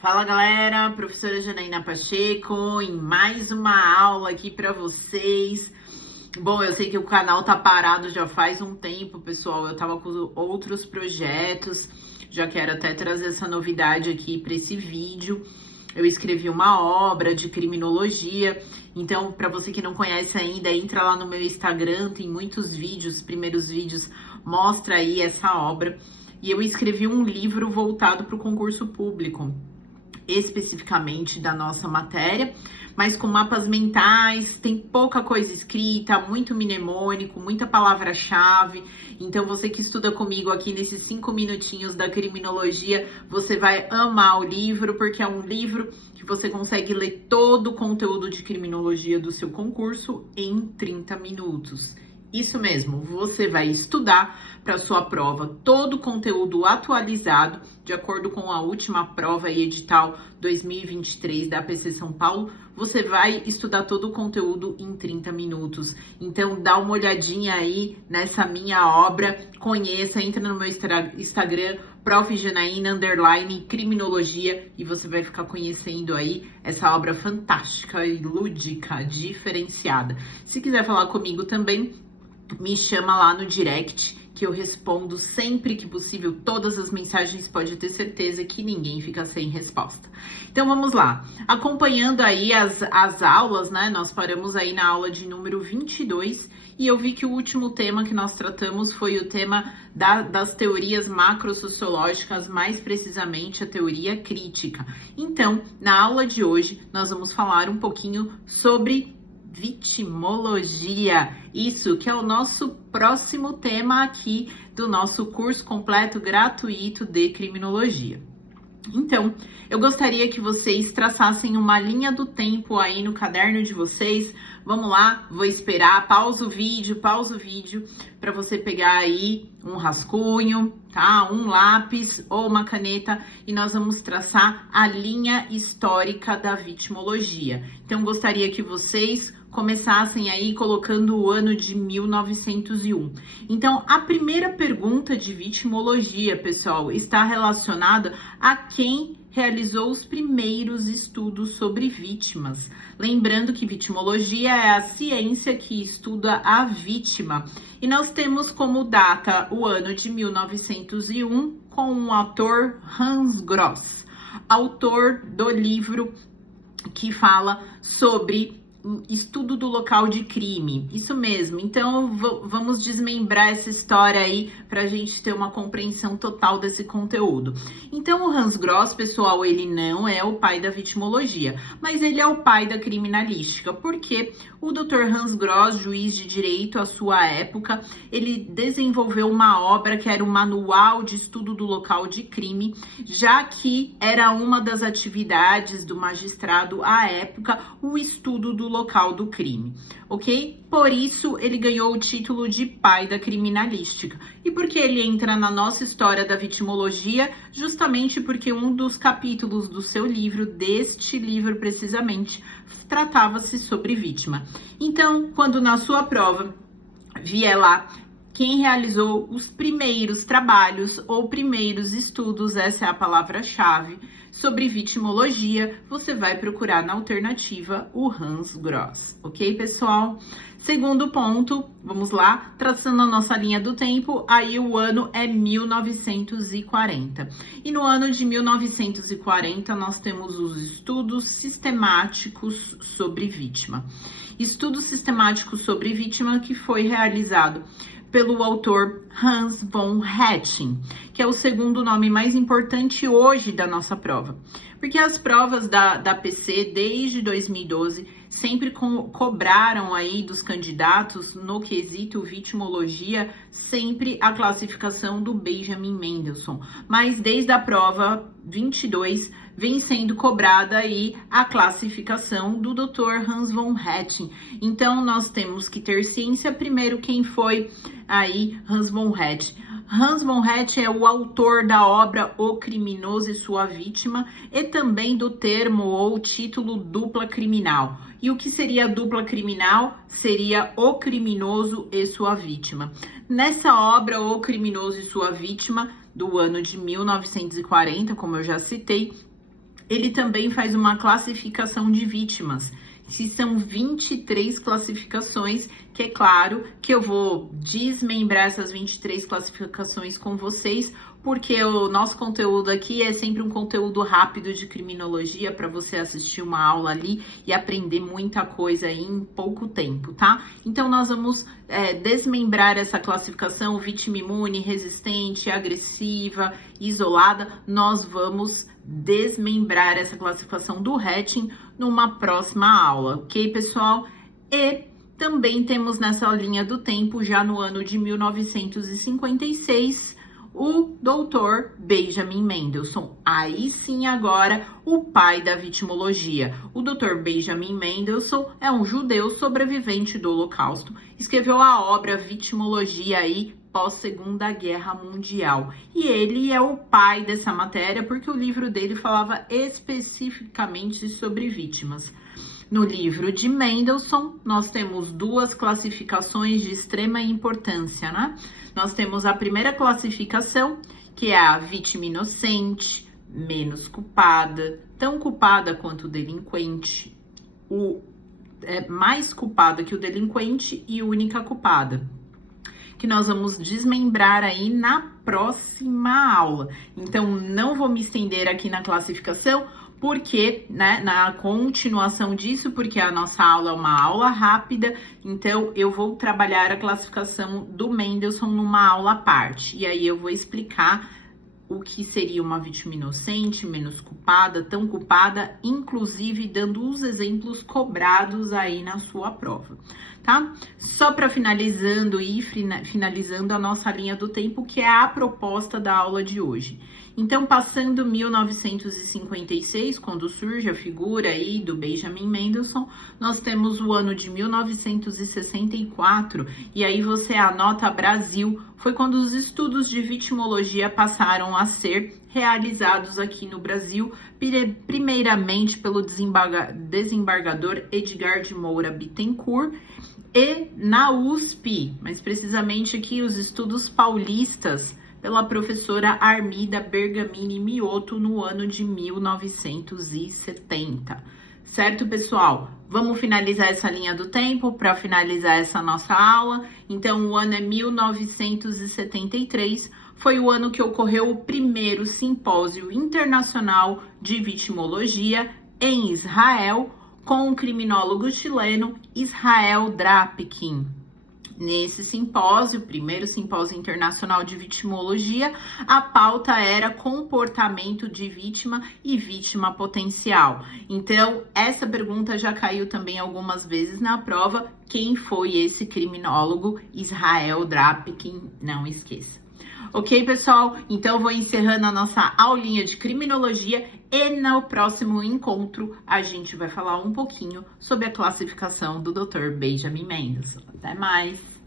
Fala galera, professora Janaína Pacheco em mais uma aula aqui para vocês. Bom, eu sei que o canal tá parado já faz um tempo, pessoal. Eu tava com outros projetos, já quero até trazer essa novidade aqui para esse vídeo. Eu escrevi uma obra de criminologia, então para você que não conhece ainda, entra lá no meu Instagram, tem muitos vídeos, os primeiros vídeos mostra aí essa obra. E eu escrevi um livro voltado para o concurso público, especificamente da nossa matéria, mas com mapas mentais, tem pouca coisa escrita, muito mnemônico, muita palavra-chave. Então, você que estuda comigo aqui nesses 5 minutinhos da criminologia, você vai amar o livro, porque é um livro que você consegue ler todo o conteúdo de criminologia do seu concurso em 30 minutos. Isso mesmo, você vai estudar para sua prova todo o conteúdo atualizado, de acordo com a última prova e edital 2023 da APC São Paulo, você vai estudar todo o conteúdo em 30 minutos. Então, dá uma olhadinha aí nessa minha obra, conheça, entra no meu Instagram, Prof. Janaína, _criminologia, e você vai ficar conhecendo aí essa obra fantástica e lúdica, diferenciada. Se quiser falar comigo também, me chama lá no direct, que eu respondo sempre que possível todas as mensagens, pode ter certeza que ninguém fica sem resposta. Então vamos lá, acompanhando aí as aulas, né, nós paramos aí na aula de número 22, e eu vi que o último tema que nós tratamos foi o tema das teorias macrosociológicas, mais precisamente a teoria crítica. Então, na aula de hoje, nós vamos falar um pouquinho sobre vitimologia, isso que é o nosso próximo tema aqui do nosso curso completo gratuito de criminologia. Então, eu gostaria que vocês traçassem uma linha do tempo aí no caderno de vocês. Vamos lá, vou esperar, pausa o vídeo para você pegar aí um rascunho, tá? Um lápis ou uma caneta e nós vamos traçar a linha histórica da vitimologia. Então, gostaria que vocês começassem aí colocando o ano de 1901. Então, a primeira pergunta de vitimologia, pessoal, está relacionada a quem realizou os primeiros estudos sobre vítimas. Lembrando que vitimologia é a ciência que estuda a vítima. E nós temos como data o ano de 1901 com o autor Hans Gross, autor do livro que fala sobre estudo do local de crime, isso mesmo. Então vamos desmembrar essa história aí para a gente ter uma compreensão total desse conteúdo. Então o Hans Gross, pessoal, ele não é o pai da vitimologia, mas ele é o pai da criminalística, porque o Dr. Hans Gross, juiz de direito à sua época, ele desenvolveu uma obra que era o Manual de Estudo do Local de Crime, já que era uma das atividades do magistrado à época, o estudo do local do crime, ok? Por isso, ele ganhou o título de pai da criminalística. E por que ele entra na nossa história da vitimologia? Justamente porque um dos capítulos do seu livro, deste livro precisamente, tratava-se sobre vítima. Então, quando na sua prova vier lá quem realizou os primeiros trabalhos ou primeiros estudos, essa é a palavra-chave, sobre vitimologia, você vai procurar na alternativa o Hans Gross, ok, pessoal? Segundo ponto, vamos lá, traçando a nossa linha do tempo, aí o ano é 1940. E no ano de 1940, nós temos os estudos sistemáticos sobre vítima. Estudo sistemático sobre vítima que foi realizado pelo autor Hans von Hechting, que é o segundo nome mais importante hoje da nossa prova. Porque as provas da PC, desde 2012, sempre cobraram aí dos candidatos, no quesito vitimologia, sempre a classificação do Benjamin Mendelsohn. Mas desde a prova 22, vem sendo cobrada aí a classificação do Dr. Hans von Hechting. Então, nós temos que ter ciência primeiro quem foi aí Hans von Hechting. Hans von Hechting é o autor da obra O Criminoso e Sua Vítima e também do termo ou título dupla criminal. E o que seria dupla criminal? Seria O Criminoso e Sua Vítima. Nessa obra, O Criminoso e Sua Vítima, do ano de 1940, como eu já citei, ele também faz uma classificação de vítimas. Se são 23 classificações, que é claro que eu vou desmembrar essas 23 classificações com vocês, porque o nosso conteúdo aqui é sempre um conteúdo rápido de criminologia para você assistir uma aula ali e aprender muita coisa aí em pouco tempo, tá? Então nós vamos desmembrar essa classificação: vítima imune, resistente, agressiva, isolada. Nós vamos desmembrar essa classificação do Hatching numa próxima aula, ok, pessoal? E também temos nessa linha do tempo, já no ano de 1956, o Dr. Benjamin Mendelsohn. Aí sim, agora, o pai da vitimologia. O Dr. Benjamin Mendelsohn é um judeu sobrevivente do Holocausto. Escreveu a obra Vitimologia aí pós-Segunda Guerra Mundial. E ele é o pai dessa matéria porque o livro dele falava especificamente sobre vítimas. No livro de Mendelsohn, nós temos duas classificações de extrema importância, né? Nós temos a primeira classificação, que é a vítima inocente, menos culpada, tão culpada quanto o delinquente, mais culpada que o delinquente e única culpada, que nós vamos desmembrar aí na próxima aula. Então, não vou me estender aqui na classificação, porque, né, na continuação disso, porque a nossa aula é uma aula rápida, então eu vou trabalhar a classificação do Mendelsohn numa aula à parte. E aí eu vou explicar o que seria uma vítima inocente, menos culpada, tão culpada, inclusive dando os exemplos cobrados aí na sua prova, tá? Só para finalizando a nossa linha do tempo, que é a proposta da aula de hoje. Então, passando 1956, quando surge a figura aí do Benjamin Mendelsohn, nós temos o ano de 1964, e aí você anota Brasil, foi quando os estudos de vitimologia passaram a ser realizados aqui no Brasil, primeiramente pelo desembargador Edgar de Moura Bittencourt, e na USP, mas precisamente aqui os estudos paulistas, pela professora Armida Bergamini Mioto, no ano de 1970. Certo, pessoal? Vamos finalizar essa linha do tempo para finalizar essa nossa aula. Então, o ano é 1973, foi o ano que ocorreu o primeiro simpósio internacional de vitimologia em Israel, com o criminólogo chileno Israel Drapkin. Nesse simpósio, primeiro simpósio internacional de vitimologia, a pauta era comportamento de vítima e vítima potencial. Então, essa pergunta já caiu também algumas vezes na prova. Quem foi esse criminólogo? Israel Drapkin, não esqueça. Ok, pessoal? Então, eu vou encerrando a nossa aulinha de criminologia e no próximo encontro a gente vai falar um pouquinho sobre a classificação do Dr. Benjamin Mendelsohn. Até mais!